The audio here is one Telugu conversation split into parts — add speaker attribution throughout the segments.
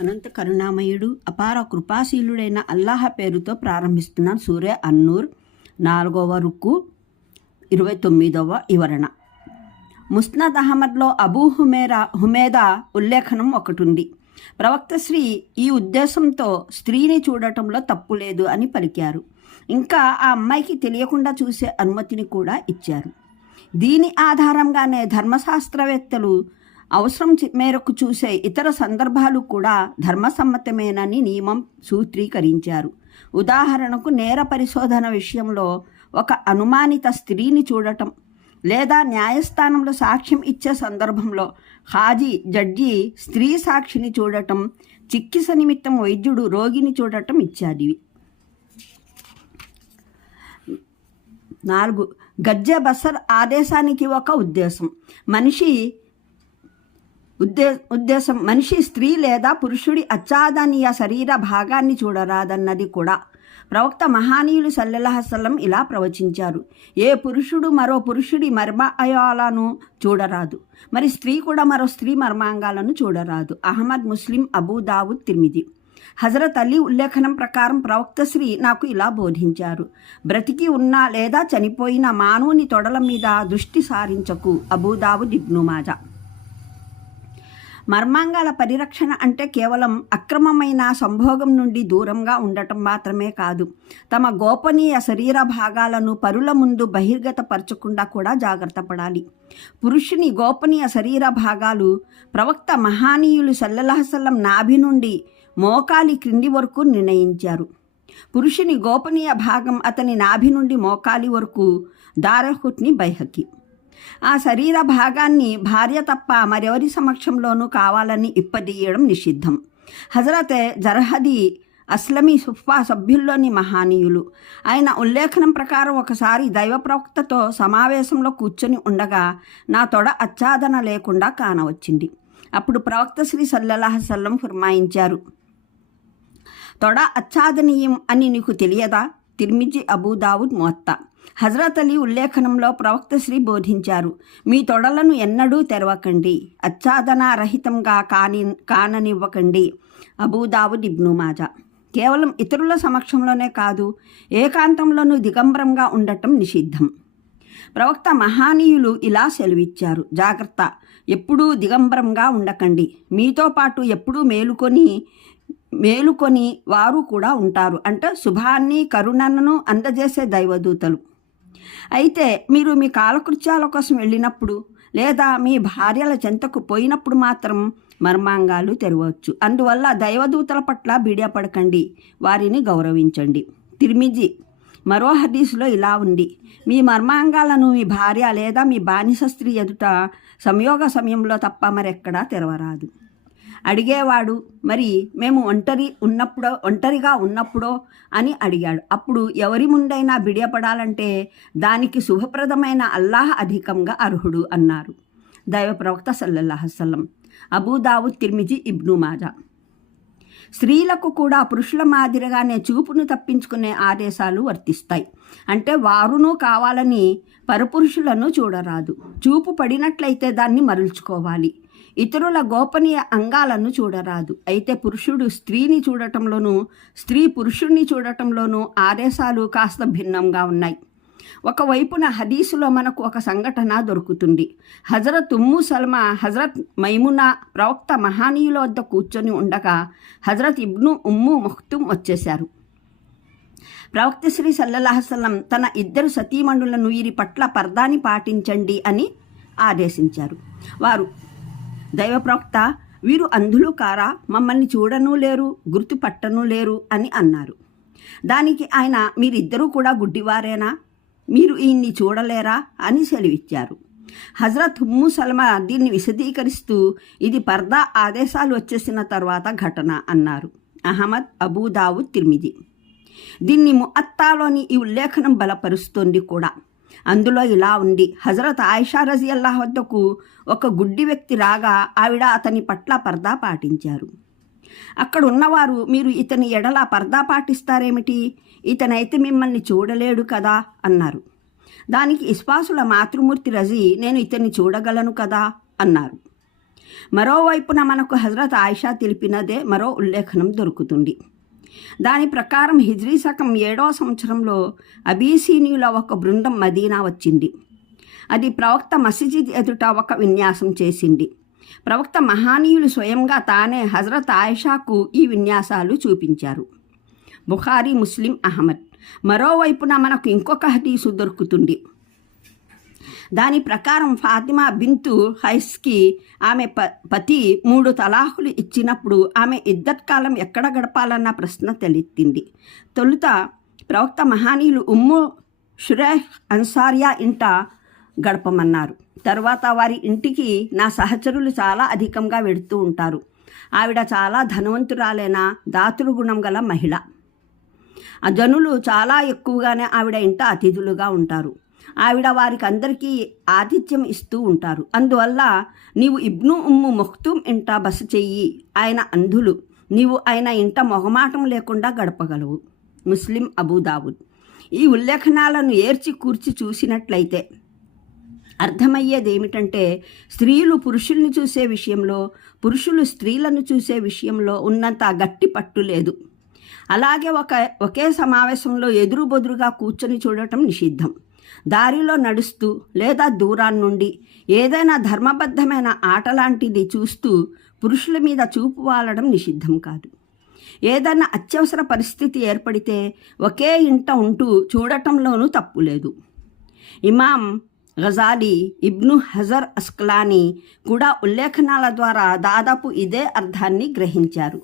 Speaker 1: అనంత కరుణామయుడు అపార కృపాశీలుడైన అల్లాహ పేరుతో ప్రారంభిస్తున్నాను సూర్య అన్నూర్ నాలుగవ రుక్కు ఇరవై తొమ్మిదవ వివరణ. ముస్నద్ అహ్మద్లో అబూ హుమేరా హుమేదా ఉల్లేఖనం ఒకటి ఉంది ప్రవక్త శ్రీ ఈ ఉద్దేశంతో స్త్రీని చూడటంలో తప్పు లేదు అని పలికారు. ఇంకా ఆ అమ్మాయికి తెలియకుండా చూసే అనుమతిని కూడా ఇచ్చారు. దీని ఆధారంగానే ధర్మశాస్త్రవేత్తలు అవసరం మేరకు చూసే ఇతర సందర్భాలు కూడా ధర్మసమ్మతమేనని నియమం సూత్రీకరించారు. ఉదాహరణకు నేర పరిశోధన విషయంలో ఒక అనుమానిత స్త్రీని చూడటం లేదా న్యాయస్థానంలో సాక్ష్యం ఇచ్చే సందర్భంలో హాజీ జడ్జి స్త్రీ సాక్షిని చూడటం చికిత్స నిమిత్తం వైద్యుడు రోగిని చూడటం ఇత్యాదివి. నాలుగు గజ్జె బసర్ ఆదేశానికి ఒక ఉద్దేశం. మనిషి ఉద్దే ఉద్దేశం మనిషి స్త్రీ లేదా పురుషుడి అచ్చాదనీయ శరీర భాగాన్ని చూడరాదన్నది కూడా. ప్రవక్త మహానీయులు సల్లెలహసలం ఇలా ప్రవచించారు. ఏ పురుషుడు మరో పురుషుడి మర్మాయాలను చూడరాదు. మరి స్త్రీ కూడా మరో స్త్రీ మర్మాంగాలను చూడరాదు. అహ్మద్ ముస్లిం అబూ దావుద్ హజరత్ అలీ ఉల్లేఖనం ప్రకారం ప్రవక్త శ్రీ నాకు ఇలా బోధించారు. బ్రతికి ఉన్న లేదా చనిపోయిన మానవుని తొడల మీద దృష్టి సారించకు అబూదావుద్ ఇబ్ను మర్మాంగాల పరిరక్షణ అంటే కేవలం అక్రమమైన సంభోగం నుండి దూరంగా ఉండటం మాత్రమే కాదు. తమ గోపనీయ శరీర భాగాలను పరుల ముందు బహిర్గతపరచకుండా కూడా జాగ్రత్త పడాలి. పురుషుని గోపనీయ శరీర భాగాలు ప్రవక్త మహానీయులు సల్లల్లాహసల్లం నాభి నుండి మోకాలి క్రింది వరకు నిర్ణయించారు. పురుషుని గోపనీయ భాగం అతని నాభి నుండి మోకాలి వరకు దారహుట్ని బైహకి. ఆ శరీర భాగాన్ని భార్య తప్ప మరెవరి సమక్షంలోనూ కావాలని ఇప్పదీయడం నిషిద్ధం. హజరత్ జర్హది అస్లమీ సుఫా సభ్యుల్లోని మహానీయులు. ఆయన ఉల్లేఖనం ప్రకారం ఒకసారి దైవ ప్రవక్తతో సమావేశంలో కూర్చొని ఉండగా నా తొడ అచ్చాదన లేకుండా కానవచ్చింది. అప్పుడు ప్రవక్త శ్రీ సల్లల్లాహసల్లం ఫుర్మాయించారు. తొడ అచ్చాదనీయం అని నీకు తెలియదా? తిర్మిజి అబూదావుద్ మొత్తా హజరత్ అలీ ఉల్లేఖనంలో ప్రవక్త శ్రీ బోధించారు మీ తొడలను ఎన్నడూ తెరవకండి అచ్చాదన రహితంగా కాని కాననివ్వకండి అబూదావుద్ ఇబ్ను మాజా. కేవలం ఇతరుల సమక్షంలోనే కాదు ఏకాంతంలోనూ దిగంబరంగా ఉండటం నిషిద్ధం. ప్రవక్త మహానీయులు ఇలా సెలవిచ్చారు జాగ్రత్త ఎప్పుడూ దిగంబరంగా ఉండకండి మీతో పాటు ఎప్పుడూ మేలుకొని మేలుకొని వారు కూడా ఉంటారు అంటే శుభాన్ని కరుణను అందజేసే దైవదూతలు. అయితే మీరు మీ కాలకృత్యాల కోసం వెళ్ళినప్పుడు లేదా మీ భార్యల చెంతకు పోయినప్పుడు మాత్రం మర్మాంగాలు తెరవచ్చు. అందువల్ల దైవదూతల పట్ల బీడియపడకండి వారిని గౌరవించండి. తిరిమిజి మరో హదీసులో ఇలా ఉంది. మీ మర్మాంగాలను మీ భార్య లేదా మీ బానిస స్త్రీ ఎదుట సంయోగ సమయంలో తప్ప మరెక్కడా తెరవరాదు. అడిగేవాడు మరి మేము ఒంటరి ఉన్నప్పుడో ఒంటరిగా ఉన్నప్పుడో? అని అడిగాడు. అప్పుడు ఎవరి ముందైనా బిడియపడాలంటే దానికి శుభప్రదమైన అల్లాహ్ అధికంగా అర్హుడు అన్నారు. దైవ ప్రవక్త సల్లల్లాహసల్లం అబూదావుద్ తిర్మిజి ఇబ్ను మాజా. స్త్రీలకు కూడా పురుషుల మాదిరిగానే చూపును తప్పించుకునే ఆదేశాలు వర్తిస్తాయి. అంటే వారును కావాలని పరపురుషులను చూడరాదు. చూపు పడినట్లయితే దాన్ని మరల్చుకోవాలి. ఇతరుల గోపనీయ అంగాలను చూడరాదు. అయితే పురుషుడు స్త్రీని చూడటంలోనూ స్త్రీ పురుషుణ్ణి చూడటంలోనూ ఆదేశాలు కాస్త భిన్నంగా ఉన్నాయి. ఒకవైపున హదీసులో మనకు ఒక సంఘటన దొరుకుతుంది. హజరత్ ఉమ్ము సల్మా హజరత్ మైమునా ప్రవక్త మహానీయుల వద్ద కూర్చొని ఉండగా హజరత్ ఇబ్ను ఉమ్ము మఖ్తుమ్ వచ్చేశారు. ప్రవక్త శ్రీ సల్లల్లాహసల్లం తన ఇద్దరు సతీమణులను వీరి పట్ల పర్దాని పాటించండి అని ఆదేశించారు. వారు దైవప్రవక్త వీరు అంధులు కారా మమ్మల్ని చూడనూ లేరు గుర్తుపట్టనూ లేరు అని అన్నారు. దానికి ఆయన మీరిద్దరూ కూడా గుడ్డివారేనా? మీరు ఈయన్ని చూడలేరా? అని సెలవిచ్చారు. హజరత్ ఉమ్ము సల్మా దీన్ని విశదీకరిస్తూ ఇది పర్దా ఆదేశాలు వచ్చేసిన తర్వాత ఘటన అన్నారు. అహ్మద్ అబూదావు తిర్మిది. దీన్ని ముఅత్తాలోని ఈ ఉల్లేఖనం బలపరుస్తోంది కూడా. అందులో ఇలా ఉంది. హజరత్ ఆయిషా రజీ అల్లాహ్ వద్దకు ఒక గుడ్డి వ్యక్తి రాగా ఆవిడ అతని పట్ల పర్దా పాటించారు. అక్కడ ఉన్నవారు మీరు ఇతని ఎడల పర్దా పాటిస్తారేమిటి? ఇతనైతే మిమ్మల్ని చూడలేడు కదా అన్నారు. దానికి ఇస్పాసుల మాతృమూర్తి రజీ నేను ఇతన్ని చూడగలను కదా అన్నారు. మరోవైపున మనకు హజరత్ ఆయిషా తెలిపినదే మరో ఉల్లేఖనం దొరుకుతుంది. దాని ప్రకారం హిజ్రీ శకం ఏడవ సంవత్సరంలో అబీసీనియుల ఒక బృందం మదీనా వచ్చింది. అది ప్రవక్త మసీజిద్ ఎదుట ఒక విన్యాసం చేసింది. ప్రవక్త మహానీయులు స్వయంగా తానే హజరత్ ఆయిషాకు ఈ విన్యాసాలు చూపించారు. బుఖారీ ముస్లిం అహ్మద్. మరోవైపున మనకు ఇంకొక హదీసు దొరుకుతుంది. దాని ప్రకారం ఫాతిమా బింతు హైస్కి ఆమె ప పతి మూడు తలాహులు ఇచ్చినప్పుడు ఆమె ఇద్దత్ కాలం ఎక్కడ గడపాలన్న ప్రశ్న తలెత్తింది తొలుత ప్రవక్త మహానీయులు ఉమ్ము షురేహ్ అన్సారియా ఇంట గడపమన్నారు. తర్వాత వారి ఇంటికి నా సహచరులు చాలా అధికంగా వెడుతూ ఉంటారు. ఆవిడ చాలా ధనవంతురాలైన దాతృ గుణం గల మహిళ. ఆ జనులు చాలా ఎక్కువగానే ఆవిడ ఇంట అతిథులుగా ఉంటారు. ఆవిడ వారికి అందరికీ ఆతిథ్యం ఇస్తూ ఉంటారు. అందువల్ల నీవు ఇబ్ను ఉమ్ము మొఖ్తూం ఇంట బస చెయ్యి. ఆయన అంధులు. నీవు ఆయన ఇంట మొహమాటం లేకుండా గడపగలవు. ముస్లిం అబూదావుద్ ఈ ఉల్లేఖనాలను ఏర్చి కూర్చి చూసినట్లయితే అర్థమయ్యేది ఏమిటంటే స్త్రీలు పురుషుల్ని చూసే విషయంలో పురుషులు స్త్రీలను చూసే విషయంలో ఉన్నంత గట్టి పట్టు లేదు. అలాగే ఒక ఒకే సమావేశంలో ఎదురు బొదురుగా కూర్చొని చూడటం నిషిద్ధం. దారిలో నడుస్తూ లేదా దూరాన్ని నుండి ఏదైనా ధర్మబద్ధమైన ఆట లాంటిది చూస్తూ పురుషుల మీద చూపు వాలడం నిషిద్ధం కాదు. ఏదైనా అత్యవసర పరిస్థితి ఏర్పడితే ఒకే ఇంట ఉంటూ చూడటంలోనూ తప్పు లేదు. ఇమాం గజాలి ఇబ్ను హజర్ అస్కలాని కూడా ఉల్లేఖనాల ద్వారా దాదాపు ఇదే అర్థాన్ని గ్రహించారు.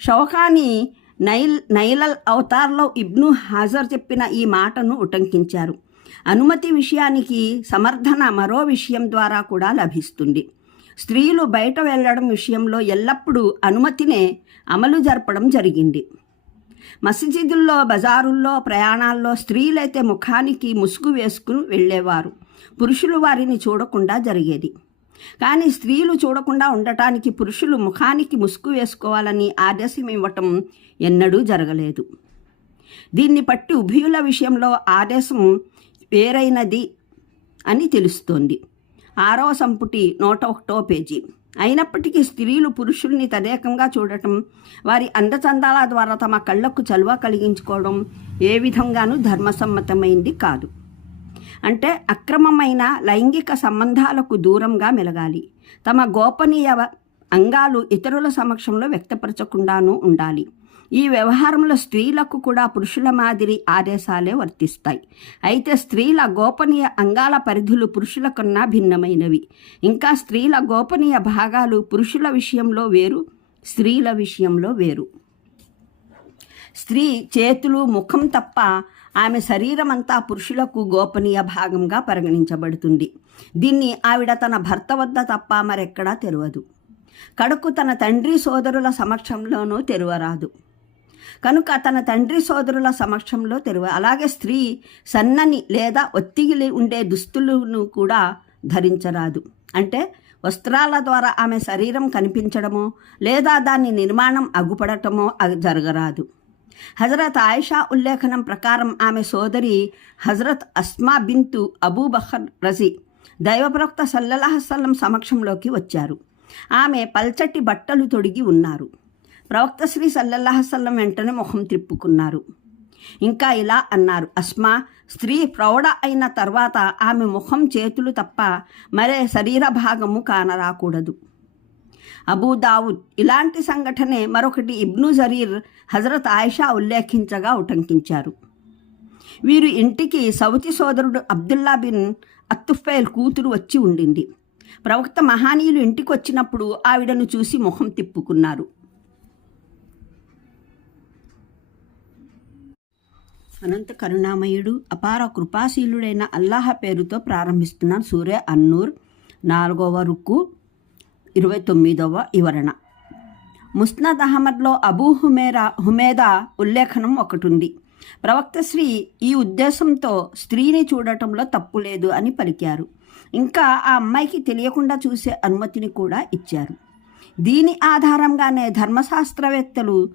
Speaker 1: షౌకాని నైల్ నైలల్ అవతార్లో ఇబ్ను హాజర్ చెప్పిన ఈ మాటను ఉటంకించారు. అనుమతి విషయానికి సమర్థన మరో విషయం ద్వారా కూడా లభిస్తుంది. స్త్రీలు బయట వెళ్ళడం విషయంలో ఎల్లప్పుడూ అనుమతినే అమలు జరపడం జరిగింది. మసీదుల్లో బజారుల్లో ప్రయాణాల్లో స్త్రీలైతే ముఖానికి ముసుగు వేసుకుని వెళ్ళేవారు. పురుషులు వారిని చూడకుండా జరిగేది. కానీ స్త్రీలు చూడకుండా ఉండటానికి పురుషులు ముఖానికి ముసుగు వేసుకోవాలని ఆదేశం ఇవ్వటం ఎన్నడూ జరగలేదు. దీన్ని బట్టి ఉభయుల విషయంలో ఆదేశం వేరైనది అని తెలుస్తోంది. ఆరో సంపుటి నూట ఒకటో పేజీ. అయినప్పటికీ స్త్రీలు పురుషుల్ని తదేకంగా చూడటం వారి అందచందాల ద్వారా తమ కళ్ళకు చలువ కలిగించుకోవడం ఏ విధంగానూ ధర్మసమ్మతమైంది కాదు. అంటే అక్రమమైన లైంగిక సంబంధాలకు దూరంగా మెలగాలి. తమ గోపనీయ అంగాలు ఇతరుల సమక్షంలో వ్యక్తపరచకుండానూ ఉండాలి. ఈ వ్యవహారంలో స్త్రీలకు కూడా పురుషుల మాదిరి ఆదేశాలే వర్తిస్తాయి. అయితే స్త్రీల గోపనీయ అంగాల పరిధులు పురుషుల కన్నా భిన్నమైనవి. ఇంకా స్త్రీల గోపనీయ భాగాలు పురుషుల విషయంలో వేరు స్త్రీల విషయంలో వేరు. స్త్రీ చేతులు ముఖం తప్ప ఆమె శరీరం అంతా పురుషులకు గోపనీయ భాగంగా పరిగణించబడుతుంది. దీన్ని ఆవిడ తన భర్త వద్ద తప్ప మరెక్కడా తెరవదు. కడుకు తన తండ్రి సోదరుల సమక్షంలోనూ తెరవరాదు. కనుక తన తండ్రి సోదరుల సమక్షంలో తెరువ. అలాగే స్త్రీ సన్నని లేదా ఒత్తిగిలి ఉండే దుస్తులను కూడా ధరించరాదు. అంటే వస్త్రాల ద్వారా ఆమె శరీరం కనిపించడమో లేదా దాని నిర్మాణం అగుపడటమో జరగరాదు. హజరత్ ఆయిషా ఉల్లేఖనం ప్రకారం ఆమె సోదరి హజరత్ అస్మా బింతు అబూబహర్ రజీ దైవప్రవక్త సల్లల్లాహసల్లం సమక్షంలోకి వచ్చారు. ఆమె పల్చటి బట్టలు తొడిగి ఉన్నారు. ప్రవక్త శ్రీ సల్లల్లాహసల్లం వెంటనే ముఖం త్రిప్పుకున్నారు ఇంకా ఇలా అన్నారు అస్మా స్త్రీ ప్రౌఢ అయిన తర్వాత ఆమె ముఖం చేతులు తప్ప మరే శరీర భాగము కానరాకూడదు. అబూ దావుద్ ఇలాంటి సంఘటనే మరొకటి ఇబ్ను జరీర్ హజరత్ ఆయిషా ఉల్లేఖించగా ఉటంకించారు. వీరు ఇంటికి సౌతి సోదరుడు అబ్దుల్లా బిన్ అత్తుఫైల్ కూతురు వచ్చి ఉండింది. ప్రవక్త మహానీయులు ఇంటికి వచ్చినప్పుడు ఆవిడను చూసి ముఖం తిప్పుకున్నారు. అనంత కరుణామయుడు అపార కృపాశీలుడైన అల్లాహ పేరుతో ప్రారంభిస్తున్న సూర్య అన్నూర్ నాలుగవ రుక్కు ఇరవై తొమ్మిదవ వివరణ. ముస్నద్ అహ్మద్లో అబూ హుమేరా హుమేదా ఉల్లేఖనం ఒకటి ఉంది ప్రవక్త శ్రీ ఈ ఉద్దేశంతో స్త్రీని చూడటంలో తప్పు లేదు అని పలికారు. ఇంకా ఆ అమ్మాయికి తెలియకుండా చూసే అనుమతిని కూడా ఇచ్చారు. దీని ఆధారంగానే ధర్మశాస్త్రవేత్తలు